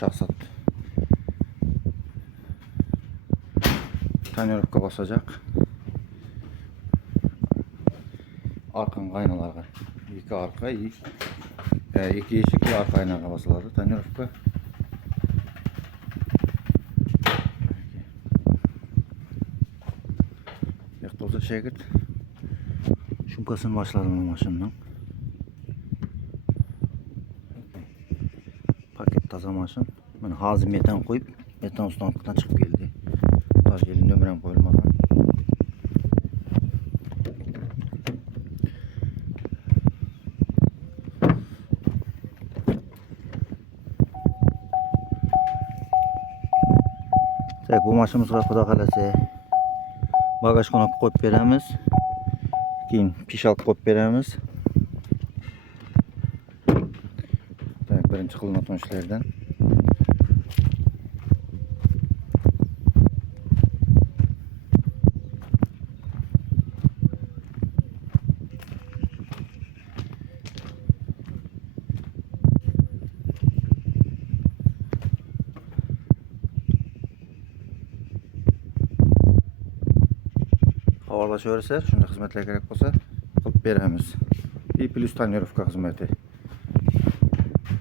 şahsat tonirovka basacak. Arkan kaynalarga iki arka iki eşikli arka kaynalarga basılады tonirovka. Yakta şegit şumkasını başladım maşından. Paket taza maşın. Ben hazır metan koyup metan ustalıktan çıkıp geldi. Taş gelin nömrem koyulmadan. Bu maşımızga Xudo kalasa bagaj konak koyup beremiz. Keyin piş alıp koyup beremiz. Birinci kılınatan işlerden. Havalaşıverse, şunda hizmetler gerek olsa kılıp beremiz. Bir plus tonirovka hizmeti.